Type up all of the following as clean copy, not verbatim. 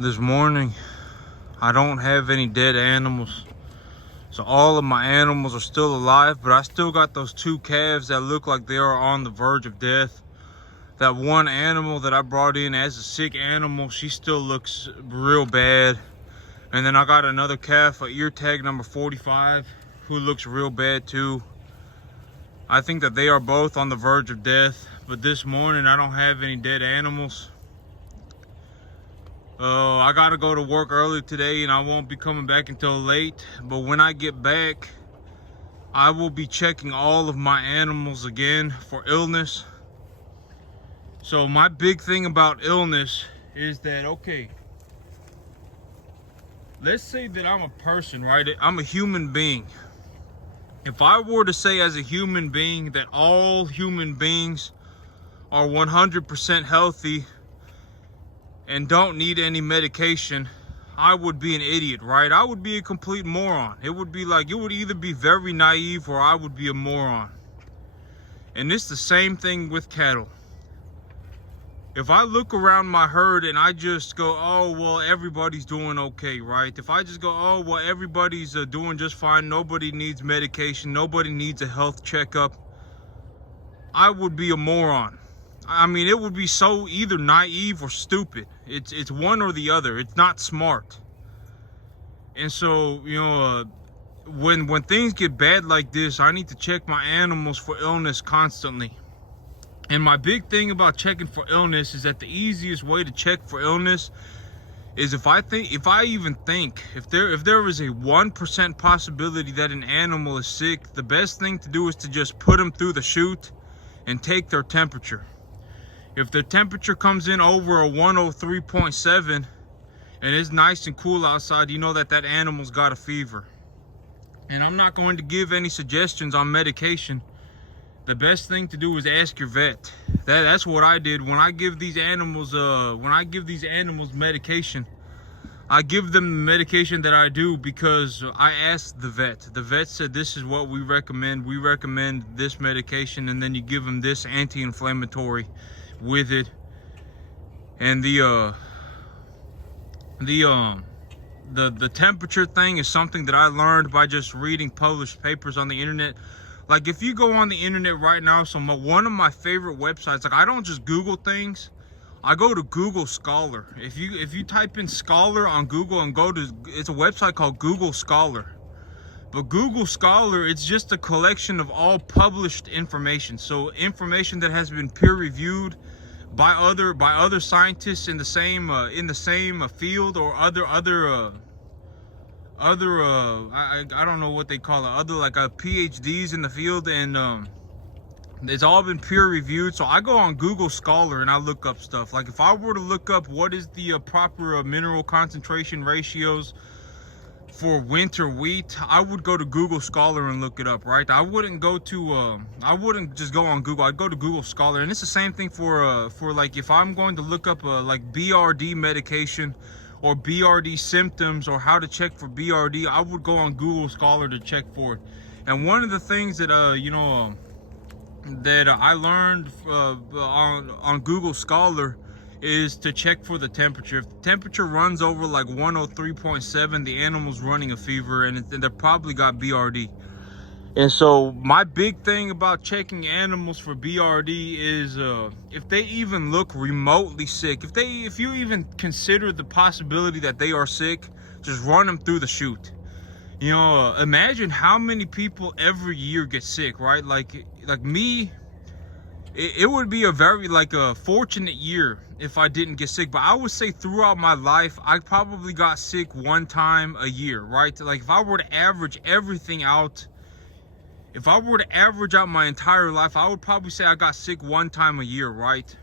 This morning, I don't have any dead animals. So all of my animals are still alive, but I still got those two calves that look like they are on the verge of death. That one animal that I brought in as a sick animal, she still looks real bad. And then I got another calf, a ear tag number 45, who looks real bad too. I think that they are both on the verge of death, but this morning I don't have any dead animals. I gotta go to work early today and I won't be coming back until late. But when I get back, I will be checking all of my animals again for illness. So my big thing about illness is that, okay, let's say that I'm a person, right? I'm a human being. If I were to say as a human being that all human beings are 100% healthy and don't need any medication, I would be an idiot, right? I would be a complete moron. It would be like, it would either be very naive or I would be a moron. And it's the same thing with cattle. If I look around my herd and I just go, oh, well, everybody's doing okay, right? If I just go, oh, well, everybody's doing just fine. Nobody needs medication. Nobody needs a health checkup. I would be a moron. I mean, it would be so either naive or stupid. It's one or the other. It's not smart. And so, when things get bad like this, I need to check my animals for illness constantly. And my big thing about checking for illness is that the easiest way to check for illness is if there is a 1% possibility that an animal is sick, the best thing to do is to just put them through the chute and take their temperature. If their temperature comes in over a 103.7 and it's nice and cool outside, you know that that animal's got a fever. And I'm not going to give any suggestions on medication. The best thing to do is ask your vet. That's what I did when I give these animals medication. I give them the medication that I do because I asked the vet. The vet said this is what we recommend. We recommend this medication, and then you give them this anti-inflammatory with it. And the temperature thing is something that I learned by just reading published papers on the internet. Like, if you go on the internet right now, one of my favorite websites, like, I don't just Google things, I go to Google Scholar. If you type in Scholar on Google and it's a website called Google Scholar. But Google Scholar, it's just a collection of all published information. So information that has been peer reviewed by other scientists in the same field, or I don't know what they call it, PhDs in the field, and it's all been peer reviewed. So I go on Google Scholar and I look up stuff. Like, if I were to look up what is the proper mineral concentration ratios for winter wheat, I would go to Google Scholar and look it up, right? I wouldn't just go on Google. I'd go to Google Scholar. And it's the same thing for like, if I'm going to look up like BRD medication or BRD symptoms or how to check for BRD, I would go on Google Scholar to check for it. And one of the things that I learned on Google Scholar is to check for the temperature. If the temperature runs over like 103.7, the animal's running a fever, and they probably got BRD. And so my big thing about checking animals for BRD is if they even look remotely sick, if you even consider the possibility that they are sick, just run them through the chute. Imagine how many people every year get sick, right? Like me, it would be a very fortunate year if I didn't get sick. But I would say throughout my life, I probably got sick one time a year, right? Like, if I were to average everything out, if I were to average out my entire life, I would probably say I got sick one time a year, right?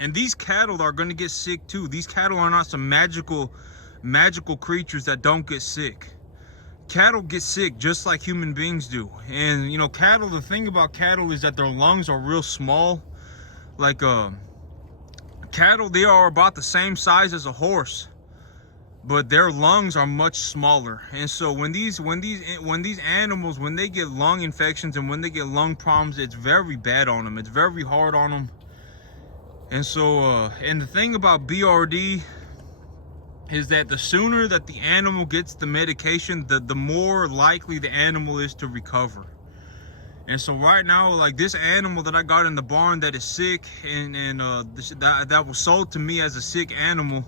And these cattle are going to get sick too. These cattle are not some magical creatures that don't get sick. Cattle get sick just like human beings do. And cattle, the thing about cattle is that their lungs are real small. Like cattle, they are about the same size as a horse, but their lungs are much smaller. And so when these animals, when they get lung infections and when they get lung problems, it's very bad on them. It's very hard on them. And so and the thing about BRD is that the sooner that the animal gets the medication, the more likely the animal is to recover. And so right now, like this animal that I got in the barn that is sick and that was sold to me as a sick animal,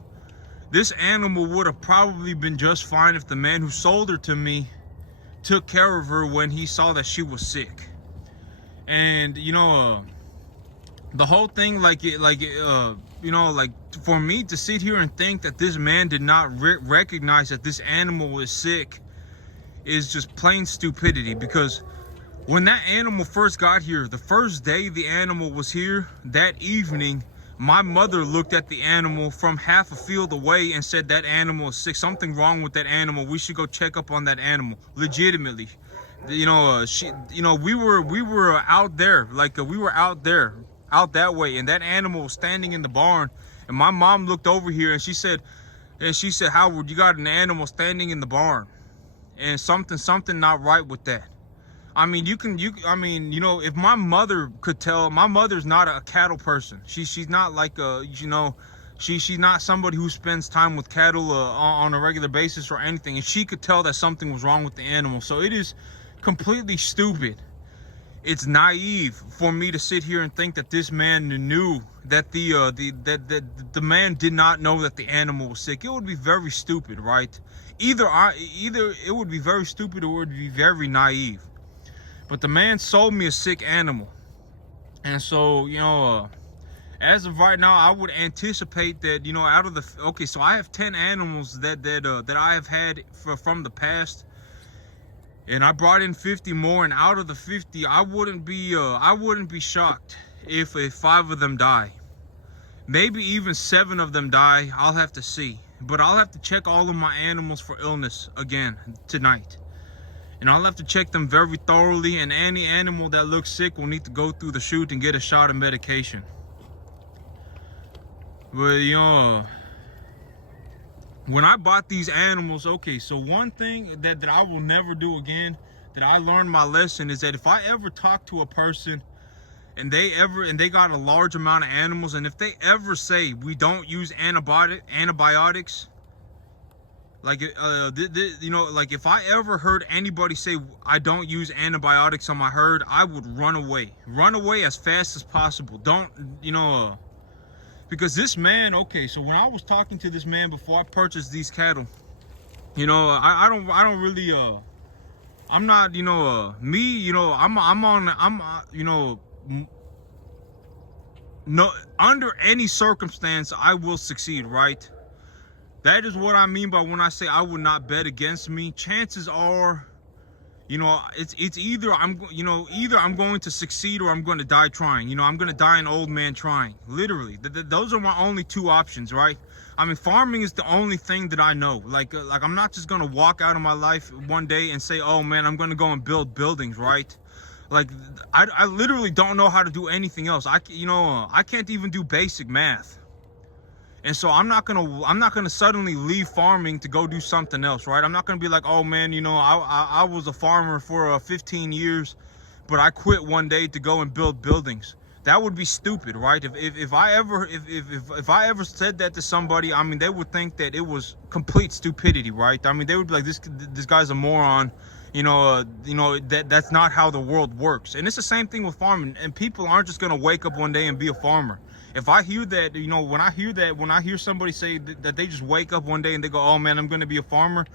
this animal would have probably been just fine if the man who sold her to me took care of her when he saw that she was sick. And the whole thing, like for me to sit here and think that this man did not recognize that this animal is sick is just plain stupidity. Because when that animal first got here, the first day the animal was here, that evening, my mother looked at the animal from half a field away and said that animal is sick. Something wrong with that animal. We should go check up on that animal. Legitimately, we were out there, we were out there, out that way, and that animal was standing in the barn. And my mom looked over here and she said, Howard, you got an animal standing in the barn, and something not right with that. I mean, if my mother could tell, my mother's not a cattle person. She's not like she's not somebody who spends time with cattle on a regular basis or anything. And she could tell that something was wrong with the animal. So it is completely stupid. It's naive for me to sit here and think that this man knew that the man did not know that the animal was sick. It would be very stupid, right? Either it would be very stupid or it would be very naive. But the man sold me a sick animal. And so, as of right now, I would anticipate that, out of the, so I have 10 animals that I have had from the past. And I brought in 50 more, and out of the 50, I wouldn't be shocked if 5 of them die. Maybe even 7 of them die. I'll have to see. But I'll have to check all of my animals for illness again tonight. And I'll have to check them very thoroughly, and any animal that looks sick will need to go through the chute and get a shot of medication. But when I bought these animals, so one thing that I will never do again, that I learned my lesson, is that if I ever talk to a person and they got a large amount of animals, and if they ever say we don't use antibiotics, like if I ever heard anybody say I don't use antibiotics on my herd, I would run away as fast as possible. Don't because this man, so when I was talking to this man before I purchased these cattle, I don't really I'm not no, under any circumstance I will succeed, right? That is what I mean by when I say I would not bet against me. Chances are, it's either I'm going to succeed or I'm going to die trying. I'm going to die an old man trying. Literally, those are my only 2 options, right? I mean, farming is the only thing that I know. Like I'm not just going to walk out of my life one day and say, oh man, I'm going to go and build buildings, right? Like I literally don't know how to do anything else. I can't even do basic math. And so I'm not gonna suddenly leave farming to go do something else, right? I'm not gonna be like, oh man, I was a farmer for 15 years, but I quit one day to go and build buildings. That would be stupid, right? If I ever said that to somebody, I mean, they would think that it was complete stupidity, right? I mean, they would be like, this guy's a moron. That's not how the world works. And it's the same thing with farming. And people aren't just gonna wake up one day and be a farmer. If I hear that, when I hear somebody say that they just wake up one day and they go, oh man, I'm going to be a farmer,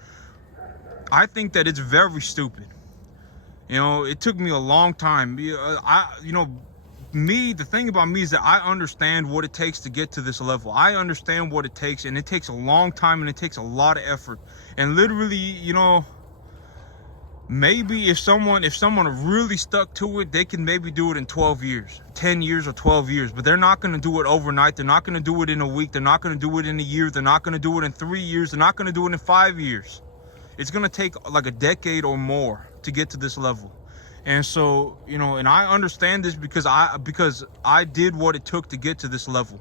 I think that it's very stupid. It took me a long time. The thing about me is that I understand what it takes to get to this level. I understand what it takes, and it takes a long time, and it takes a lot of effort. And literally, maybe if someone really stuck to it, they can maybe do it in 12 years, 10 years or 12 years, but they're not going to do it overnight. They're not going to do it in a week. They're not going to do it in a year. They're not going to do it in 3 years. They're not going to do it in 5 years. It's going to take like a decade or more to get to this level. And so, and I understand this because I did what it took to get to this level.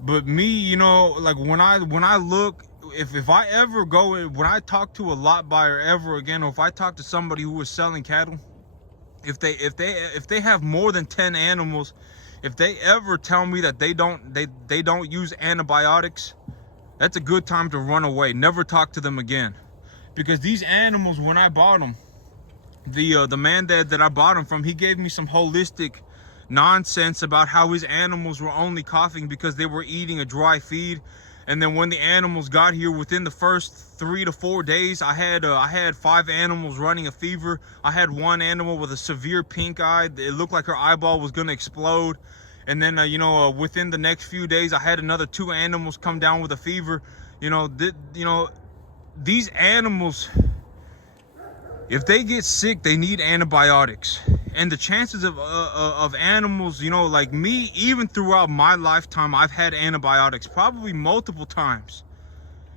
But me, like when I look, if I ever when I talk to a lot buyer ever again, or if I talk to somebody who is selling cattle, if they have more than 10 animals, if they ever tell me that they don't use antibiotics, that's a good time to run away. Never talk to them again. Because these animals, when I bought them, the man that I bought them from, he gave me some holistic nonsense about how his animals were only coughing because they were eating a dry feed. And then when the animals got here, within the first 3 to 4 days, I had 5 animals running a fever. I had one animal with a severe pink eye. It looked like her eyeball was gonna explode. And then within the next few days, I had another 2 animals come down with a fever. These animals, if they get sick, they need antibiotics. And the chances of animals, like me, even throughout my lifetime, I've had antibiotics probably multiple times.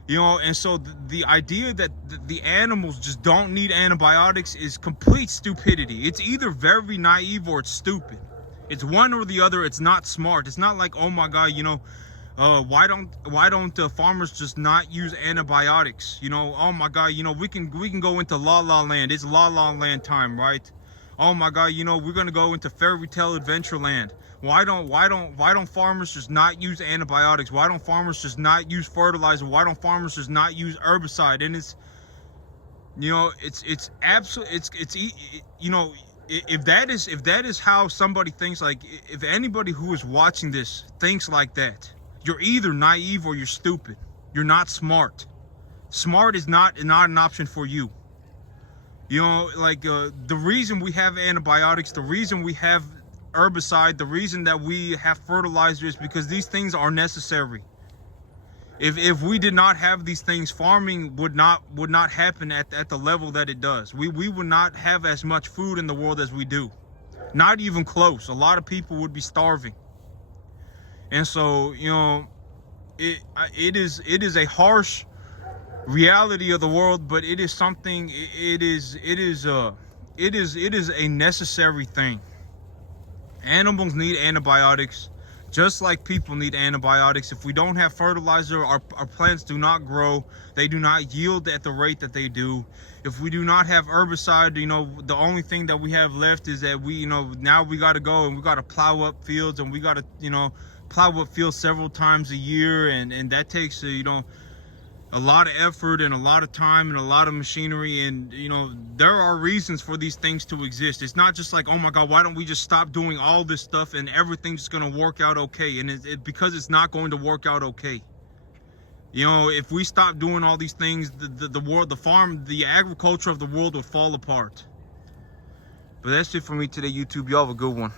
And so the idea that the animals just don't need antibiotics is complete stupidity. It's either very naive or it's stupid. It's one or the other. It's not smart. It's not like, oh my God, why don't farmers just not use antibiotics? Oh my God, we can go into La La Land. It's La La Land time, right? Oh my God, we're gonna go into fairy tale adventure land. Why don't farmers just not use antibiotics? Why don't farmers just not use fertilizer? Why don't farmers just not use herbicide? And it's absolutely, if that is how somebody thinks, like if anybody who is watching this thinks like that, you're either naive or you're stupid. You're not smart. Smart is not an option for you. The reason we have antibiotics, the reason we have herbicide, the reason that we have fertilizer is because these things are necessary. If we did not have these things, farming would not happen at the level that it does. We would not have as much food in the world as we do. Not even close. A lot of people would be starving. And so, it is a harsh reality of the world, but it is something. It is a necessary thing. Animals need antibiotics, just like people need antibiotics. If we don't have fertilizer, our plants do not grow. They do not yield at the rate that they do. If we do not have herbicide, the only thing that we have left is that now we got to go and we got to plow up fields, and we got to plow up fields several times a year, and that takes a lot of effort and a lot of time and a lot of machinery. And there are reasons for these things to exist. It's not just like, oh my God, why don't we just stop doing all this stuff and everything's just going to work out okay? And because it's not going to work out okay. If we stop doing all these things, the world, the agriculture of the world will fall apart. But that's it for me today, YouTube. Y'all have a good one.